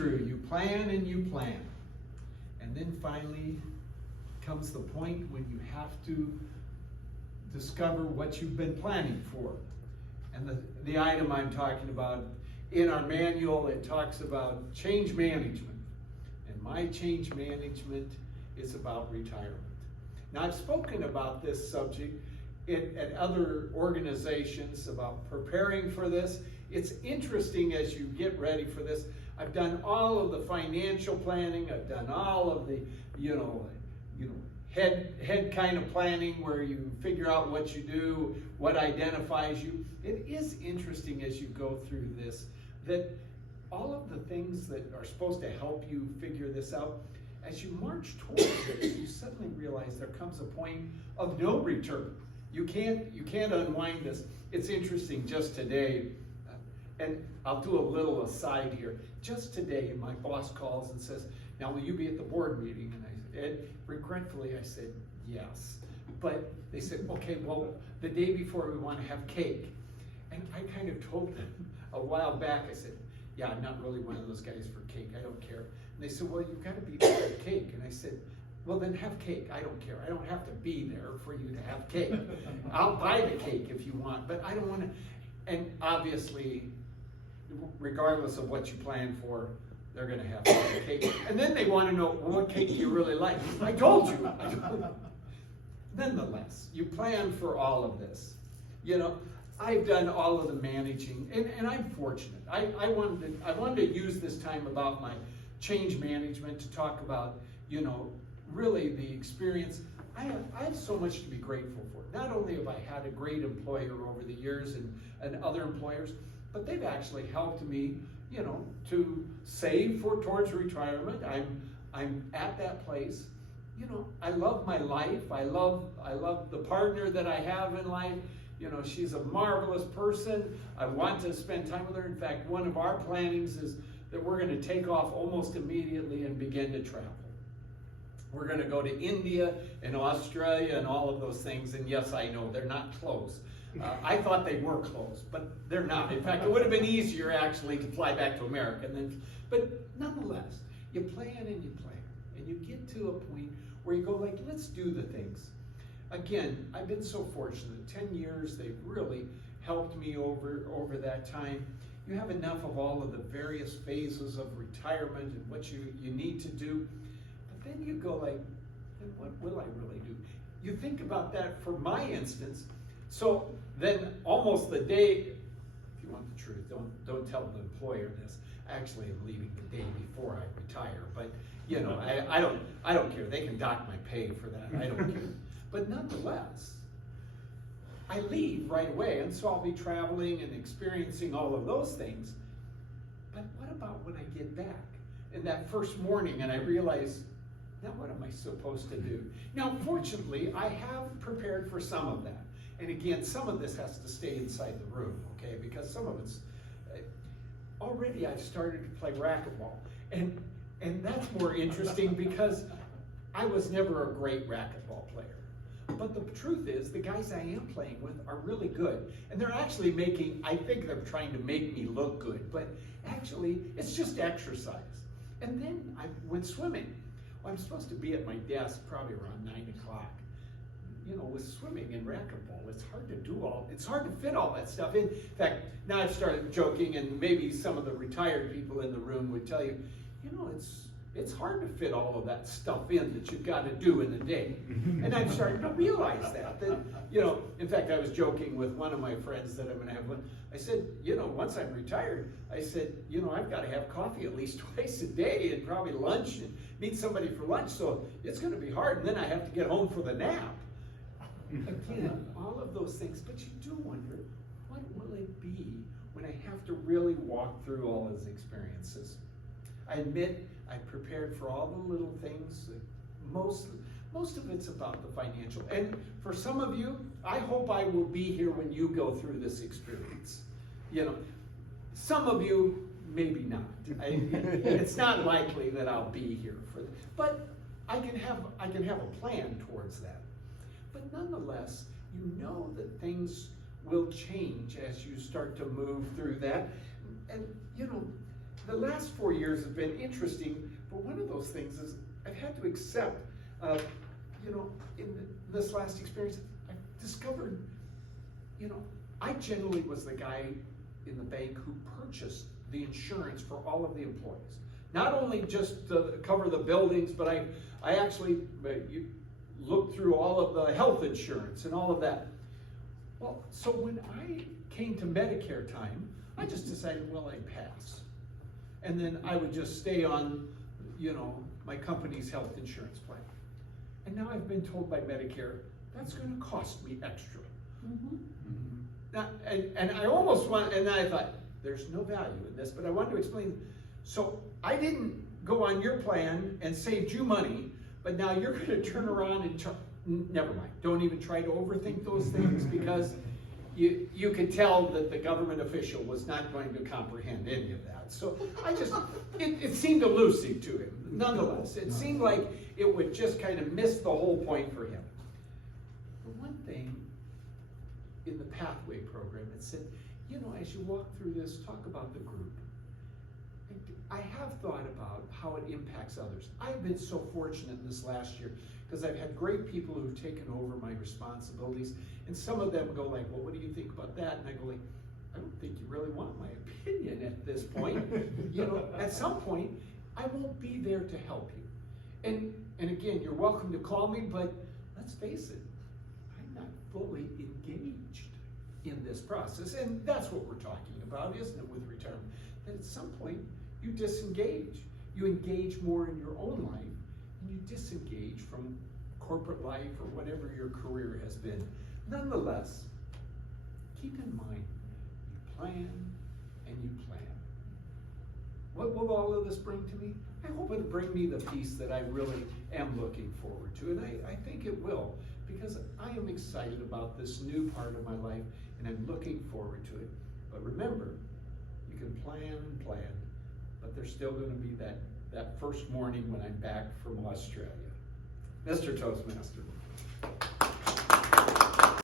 true. You plan and you plan. And then finally comes the point when you have to discover what you've been planning for. And the item I'm talking about, in our manual, it talks about change management. And my change management is about retirement. Now, I've spoken about this subject at other organizations about preparing for this. It's interesting as you get ready for this. I've done all of the financial planning. I've done all of the, head kind of planning where you figure out what you do, what identifies you. It is interesting as you go through this that all of the things that are supposed to help you figure this out, as you march towards it, you suddenly realize there comes a point of no return. You can't unwind this. It's interesting, just today, and I'll do a little aside here. Just today, my boss calls and says, "Now, will you be at the board meeting?" And regretfully, I said, "Yes." But they said, "Okay, well, the day before we want to have cake." And I kind of told them a while back, I said, "Yeah, I'm not really one of those guys for cake. I don't care." And they said, "Well, you've got to be there for cake." And I said, "Well, then have cake. I don't care. I don't have to be there for you to have cake. I'll buy the cake if you want, but I don't want to." And obviously, regardless of what you plan for, they're going to have cake. And then they want to know, well, what cake do you really like? I told you. Nonetheless, you plan for all of this. I've done all of the managing, and I'm fortunate. I wanted to use this time about my change management to talk about, really the experience. I have so much to be grateful for. Not only have I had a great employer over the years and other employers, but they've actually helped me, to save towards retirement. I'm at that place. I love my life. I love the partner that I have in life. She's a marvelous person. I want to spend time with her. In fact, one of our plannings is that we're going to take off almost immediately and begin to travel. We're going to go to India and Australia and all of those things. And yes, I know they're not close. I thought they were close, but they're not. In fact, it would have been easier actually to fly back to America. But nonetheless, you plan and you plan. And you get to a point where you go like, let's do the things. Again, I've been so fortunate. 10 years, they've really helped me over that time. You have enough of all of the various phases of retirement and what you need to do. But then you go like, then what will I really do? You think about that for my instance. So then almost the day, if you want the truth, don't tell the employer this. Actually, I'm leaving the day before I retire. But I don't care. They can dock my pay for that. I don't care. But nonetheless, I leave right away, and so I'll be traveling and experiencing all of those things. But what about when I get back? And that first morning, and I realize, now what am I supposed to do? Now, fortunately, I have prepared for some of that. And again, some of this has to stay inside the room, okay? Because some of it's, already I've started to play racquetball. And that's more interesting because I was never a great racquetball player. But the truth is, the guys I am playing with are really good. And they're actually I think they're trying to make me look good, but actually, it's just exercise. And then I went swimming. Well, I'm supposed to be at my desk probably around 9 o'clock. With swimming and racquetball, it's hard to fit all that stuff in. In fact, now I've started joking, and maybe some of the retired people in the room would tell you, it's hard to fit all of that stuff in that you've got to do in a day. And I'm starting to realize that, in fact, I was joking with one of my friends that I'm going to have one. I said, once I'm retired, I said, I've got to have coffee at least twice a day and probably lunch and meet somebody for lunch. So it's going to be hard. And then I have to get home for the nap. Again, all of those things, but you do wonder, what will it be when I have to really walk through all those experiences? I admit I prepared for all the little things. Most of it's about the financial. And for some of you, I hope I will be here when you go through this experience. Some of you, maybe not. It's not likely that I'll be here for that. But I can have a plan towards that. But nonetheless, that things will change as you start to move through that. And, the last 4 years have been interesting, but one of those things is I've had to accept, in this last experience, I've discovered, I generally was the guy in the bank who purchased the insurance for all of the employees. Not only just to cover the buildings, but I actually looked through all of the health insurance and all of that. Well, so when I came to Medicare time, I just decided, well, I'd pass. And then I would just stay on, my company's health insurance plan. And now I've been told by Medicare, that's gonna cost me extra. Mm-hmm. Now, and I almost want, and I thought, there's no value in this, but I wanted to explain. So I didn't go on your plan and saved you money, but now you're gonna turn around and never mind. Don't even try to overthink those things, because you could tell that the government official was not going to comprehend any of that. So I just, it seemed elusive to him. Nonetheless, it seemed like it would just kind of miss the whole point for him. The one thing in the Pathway program, it said, as you walk through this, talk about the group. And I have thought about how it impacts others. I've been so fortunate this last year, because I've had great people who've taken over my responsibilities, and some of them go like, well, what do you think about that? And I go like, I don't think you really want my opinion at this point. At some point, I won't be there to help you. And again, you're welcome to call me, but let's face it, I'm not fully engaged in this process. And that's what we're talking about, isn't it, with retirement? That at some point, you disengage. You engage more in your own life, and you disengage from corporate life or whatever your career has been. Nonetheless, keep in mind, you plan and you plan. What will all of this bring to me? I hope it'll bring me the peace that I really am looking forward to, and I think it will, because I am excited about this new part of my life, and I'm looking forward to it. But remember, you can plan and plan, but there's still going to be that first morning when I'm back from Australia. Mr. Toastmaster.